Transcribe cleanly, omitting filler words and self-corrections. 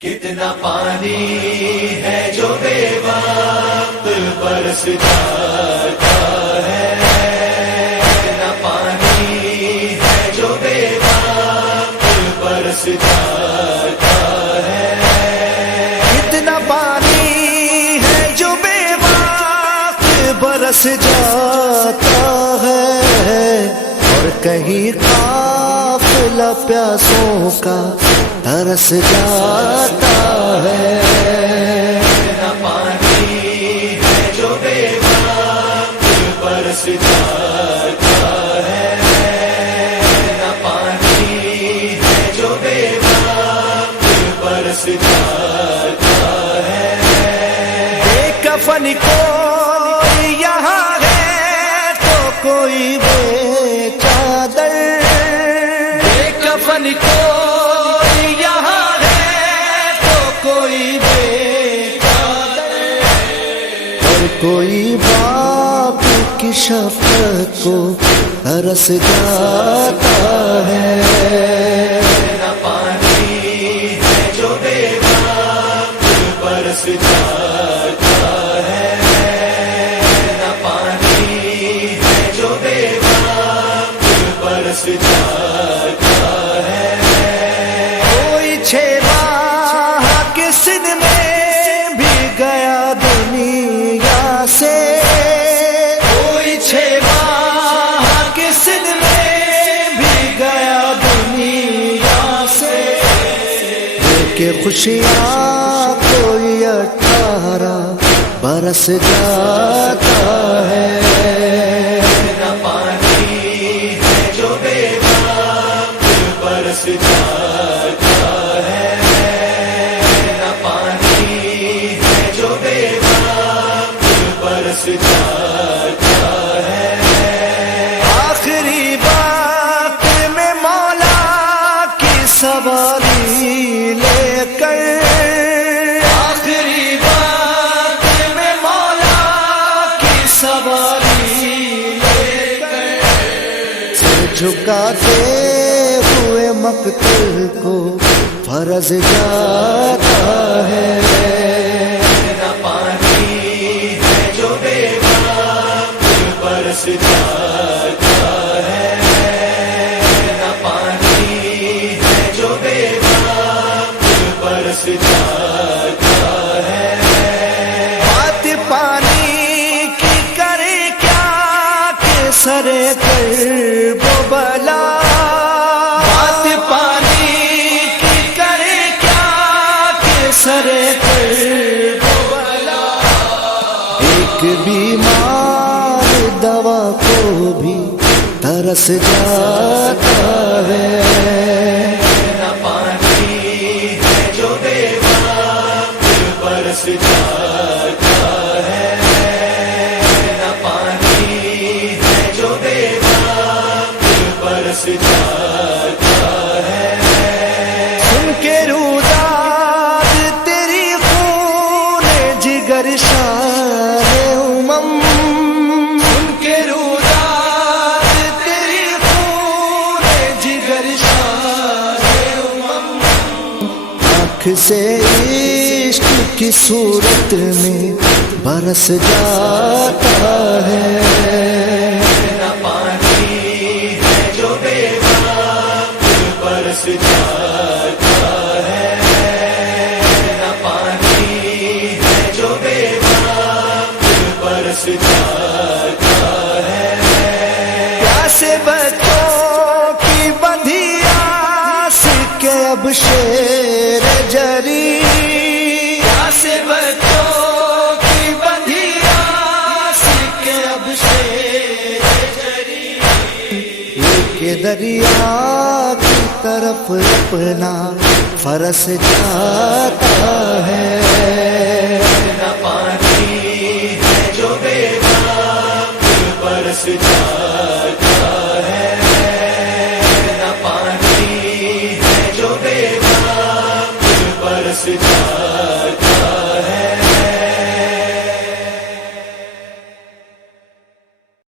کتنا پانی ہے جو بے وقت برس جاتا ہے، کتنا پانی ہے جو بے وقت برس جاتا ہے، کتنا پانی ہے جو بے وقت برس جاتا ہے، اور کہیں قافلہ پیاسوں کا ترس جاتا ہے۔ کتنا پانی ہے جو بے وقت برس جاتا ہے، کتنا پانی ہے جو بے وقت برس جاتا ہے۔ بے کفن کوئی یہاں ہے تو کوئی بے چادر، بے کفن کوئی یہاں ہے تو کوئی بے چادر، اور کوئی باپ کی شفقت کو ترس جاتا ہے۔ کتنا پانی ہے جو بے وقت برس جاتا ہے، کتنا پانی ہے جو بے وقت برس جاتا ہے۔ کوئی 6 ماہ کے سن میں بھی گیا دنیا سے، کوئی 6 ماہ کے سن میں بھی گیا دنیا سے، کہ خوشیاں کوئی 18 برس جاتا ہے۔ کتنا پانی ہے جو بے وقت برس جاتا ہے، کتنا پانی ہے جو بے وقت برس جاتا ہے۔ آخری وقت میں مولا کی سواری لے کر، آخری وقت میں مولا کی سواری لے کر، سر جھکاتے ہوئے مقتل کو فرض جاتا ہے۔ کتنا پانی ہے جو بے وقت برس جاتا ہے، کتنا پانی ہے جو بے وقت برس جاتا ہے۔ بات پانی کی کرے کیا کہ سرے کرب و بلا، بات پانی کی کرے کیا کہ سرے کرب و بلا، ایک بیمار دوا کو بھی ترس جاتا ہے۔ کتنا پانی ہے جو بے وقت برس جاتا ہے، کتنا پانی ہے جو بے وقت برس جاتا ہے۔ سن کے روداد تیری خون جگر شاہ امم، سن کے روداد تیری خون جگر شاہ امم، آنکھ سے عشق کی صورت میں برس جاتا ہے۔ کتنا پانی ہے جو بے وقت برس جاتا ہے، کتنا پانی ہے جو بے وقت برس جاتا ہے۔ پیاسے بچوں کی بندھیاس کے اب شیر جری، پیاسے بچوں کی بندھیاس کے اب شیر جری، ایک دریا کی طرف اپنا فرس جاتا ہے۔ کتنا پانی ہے جو بے وقت برس جاتا